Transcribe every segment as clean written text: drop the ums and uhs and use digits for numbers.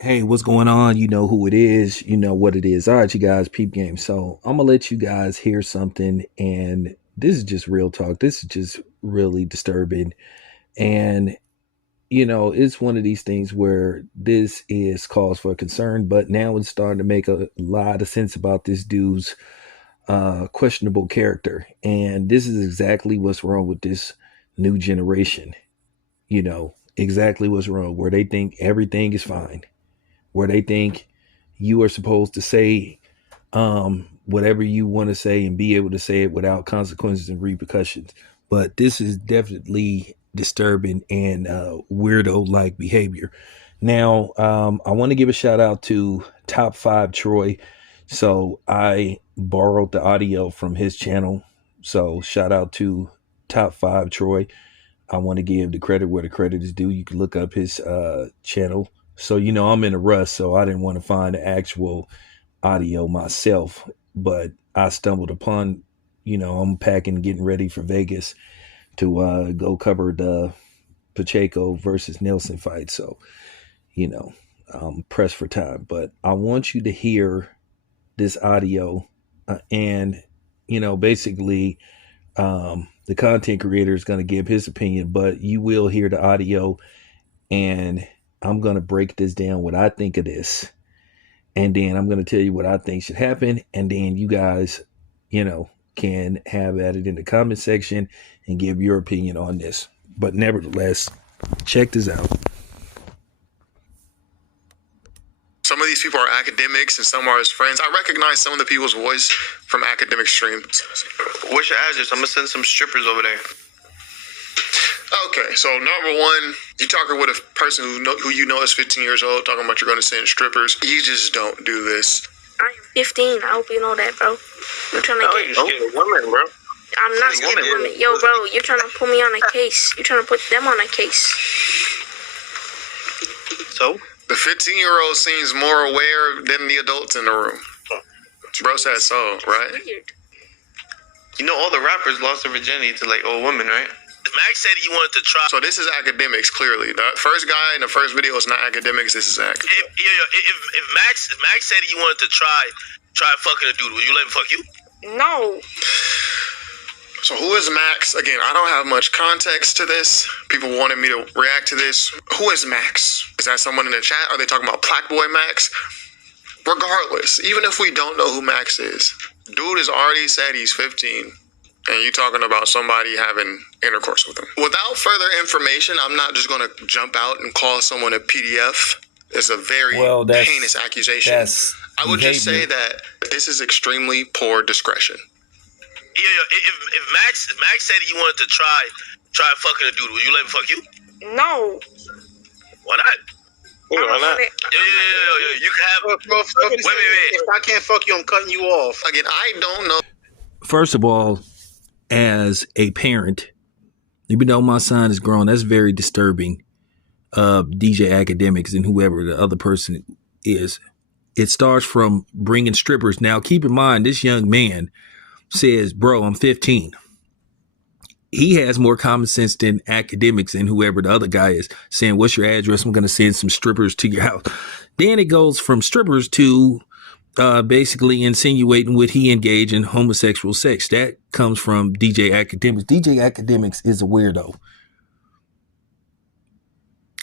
Hey, what's going on? You know who it is. You know what it is. All right, you guys, peep game. So I'm gonna let you guys hear something, and this is just real talk. This is just really disturbing, and it's one of these things where this is cause for concern. But now it's starting to make a lot of sense about this dude's questionable character, and this is exactly what's wrong with this new generation. Exactly what's wrong, where they think everything is fine, where they think you are supposed to say whatever you want to say and be able to say it without consequences and repercussions. But this is definitely disturbing and weirdo like behavior. Now, I want to give a shout out to Top 5 Troy. So I borrowed the audio from his channel. So shout out to Top 5 Troy. I want to give the credit where the credit is due. You can look up his channel. So, I'm in a rush, so I didn't want to find the actual audio myself, but I stumbled upon, I'm packing, getting ready for Vegas to go cover the Pacheco versus Nelson fight. So, I'm pressed for time, but I want you to hear this audio and, basically, the content creator is going to give his opinion, but you will hear the audio, and I'm going to break this down, what I think of this. And then I'm going to tell you what I think should happen. And then you guys, can have at it in the comment section and give your opinion on this. But nevertheless, check this out. Some of these people are academics and some are his friends. I recognize some of the people's voice from academic stream. What's your address? I'm going to send some strippers over there. Okay, so number one, you're talking with a person who you know is 15 years old, talking about you're going to send strippers. You just don't do this. I'm 15. I hope you know that, bro. You're trying to get... You're scared of women, bro. I'm not scared of women. Yo, bro, you're trying to put me on a case. You're trying to put them on a case. So? The 15-year-old seems more aware than the adults in the room. Bro said so, right? Weird. You know all the rappers lost their virginity to, like, old women, right? Max said he wanted to try. So this is Akademiks, clearly. The first guy in the first video is not Akademiks, this is Ak. If Max said he wanted to try fucking a dude, will you let him fuck you? No. So who is Max? Again, I don't have much context to this. People wanted me to react to this. Who is Max? Is that someone in the chat? Are they talking about Black Boy Max? Regardless, even if we don't know who Max is, dude has already said he's 15. And you talking about somebody having intercourse with him. Without further information, I'm not just going to jump out and call someone a PDF. It's a very heinous accusation. I would just say that this is extremely poor discretion. If Max said he wanted to try fucking a dude, will you let him fuck you? No. Why not? Why not? Yo, you can have... Wait. If I can't fuck you, I'm cutting you off. Again, I don't know. First of all, as a parent, even though my son is grown, that's very disturbing. DJ Akademiks and whoever the other person is. It starts from bringing strippers. Now, keep in mind, this young man says, bro, I'm 15. He has more common sense than Akademiks and whoever the other guy is, saying, what's your address? I'm going to send some strippers to your house. Then it goes from strippers to basically insinuating would he engage in homosexual sex. That comes from DJ Akademiks. DJ Akademiks is a weirdo.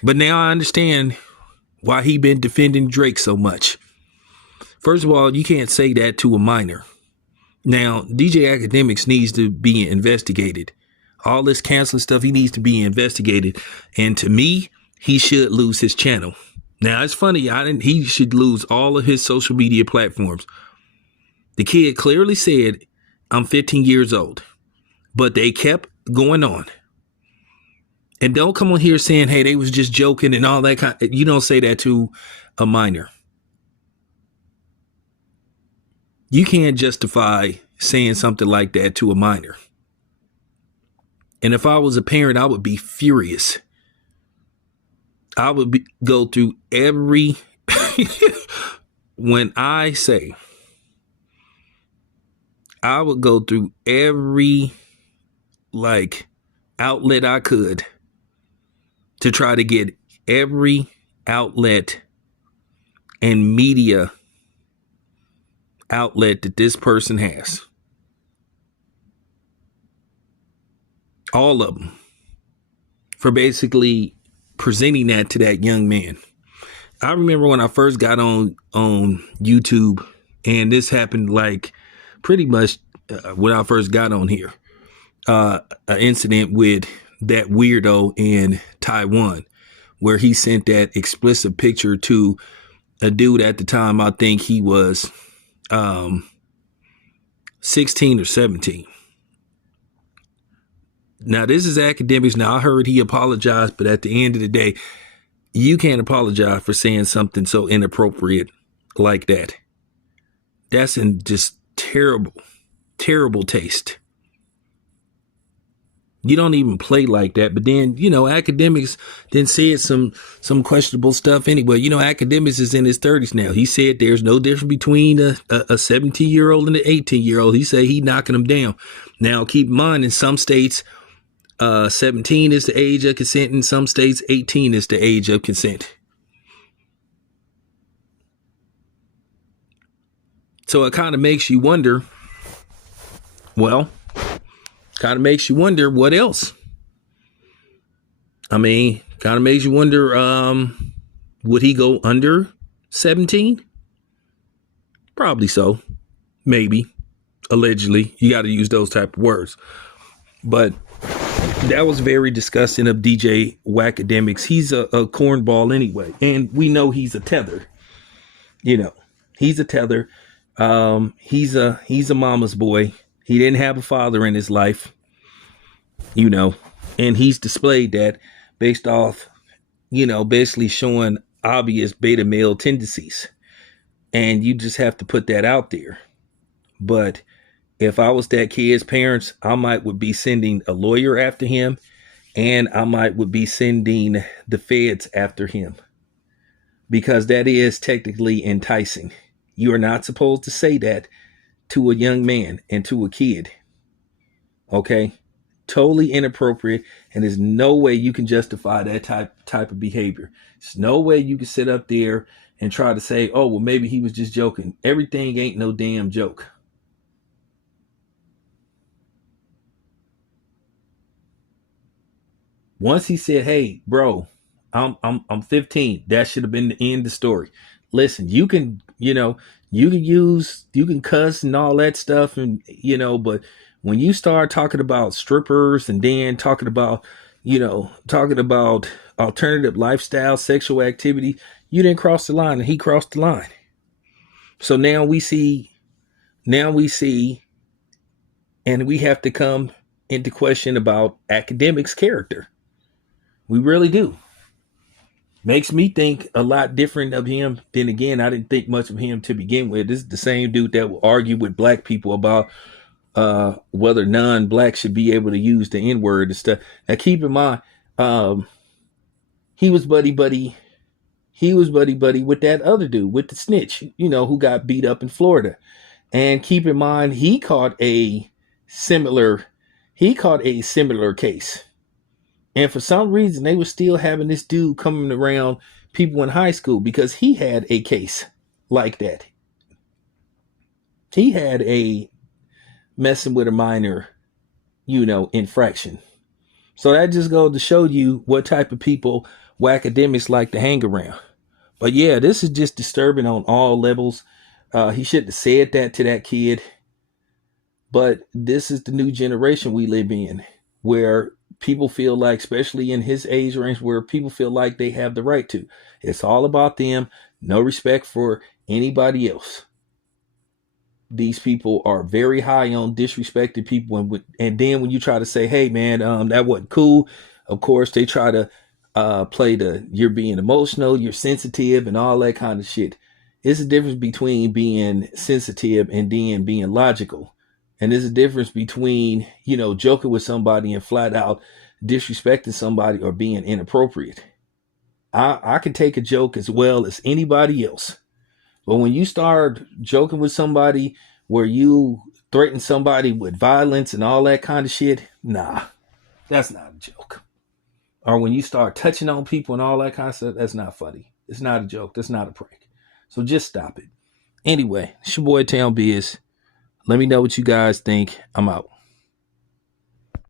But now I understand why he been defending Drake so much. First of all, you can't say that to a minor. Now, DJ Akademiks needs to be investigated. All this canceling stuff, he needs to be investigated. And to me, he should lose his channel. Now, it's funny. He should lose all of his social media platforms. The kid clearly said, I'm 15 years old. But they kept going on. And don't come on here saying, hey, they was just joking and all that kind. You don't say that to a minor. You can't justify saying something like that to a minor. And if I was a parent, I would be furious. I would go through every, when I say, I would go through every outlet I could to try to get every outlet and media outlet that this person has. All of them. For basically presenting that to that young man. I remember when I first got on YouTube, and this happened like pretty much when I first got on here. An incident with that weirdo in Taiwan, where he sent that explicit picture to a dude at the time. I think he was 16 or 17. Now, this is Akademiks. Now, I heard he apologized, but at the end of the day, you can't apologize for saying something so inappropriate like that. That's in just terrible, terrible taste. You don't even play like that. But then, Akademiks then said some questionable stuff anyway. Akademiks is in his 30s now. He said there's no difference between a 17-year-old and an 18-year-old. He said he knocking them down. Now, keep in mind, in some states, 17 is the age of consent. In some states, 18 is the age of consent. So it kind of makes you wonder, what else? I mean, kind of makes you wonder, would he go under 17? Probably so. Maybe. Allegedly. You got to use those type of words. But that was very disgusting of DJ Wackademiks. He's a cornball anyway. And we know he's a tether. He's a tether. He's a mama's boy. He didn't have a father in his life, and he's displayed that based off, basically showing obvious beta male tendencies. And you just have to put that out there. But if I was that kid's parents, I would be sending a lawyer after him, and I would be sending the feds after him, because that is technically enticing. You are not supposed to say that to a young man and to a kid. Okay? Totally inappropriate, and there's no way you can justify that type of behavior. There's no way you can sit up there and try to say, oh, well, maybe he was just joking. Everything ain't no damn joke. Once he said, hey, bro, I'm 15. That should have been the end of the story. Listen, you can cuss and all that stuff, and but when you start talking about strippers and then talking about alternative lifestyle, sexual activity, you didn't cross the line, and he crossed the line. So now we see, and we have to come into question about Akademiks' character. We really do. Makes me think a lot different of him. Then again, I didn't think much of him to begin with. This is the same dude that will argue with black people about whether non-black should be able to use the N-word and stuff. Now, keep in mind, he was buddy buddy with that other dude, with the snitch, who got beat up in Florida. And keep in mind, he caught a similar case. And for some reason, they were still having this dude coming around people in high school because he had a case like that. He had a messing with a minor, infraction. So that just goes to show you what type of people Wackademiks like to hang around. But yeah, this is just disturbing on all levels. He shouldn't have said that to that kid. But this is the new generation we live in, where people feel like, especially in his age range, where people feel like they have the right to. It's all about them. No respect for anybody else. These people are very high on disrespecting people. And then when you try to say, hey, man, that wasn't cool. Of course, they try to play you're being emotional, you're sensitive, and all that kind of shit. It's a difference between being sensitive and then being logical. And there's a difference between, joking with somebody and flat out disrespecting somebody or being inappropriate. I can take a joke as well as anybody else. But when you start joking with somebody where you threaten somebody with violence and all that kind of shit, nah, that's not a joke. Or when you start touching on people and all that kind of stuff, that's not funny. It's not a joke. That's not a prank. So just stop it. Anyway, it's your boy Town Biz. Let me know what you guys think. I'm out.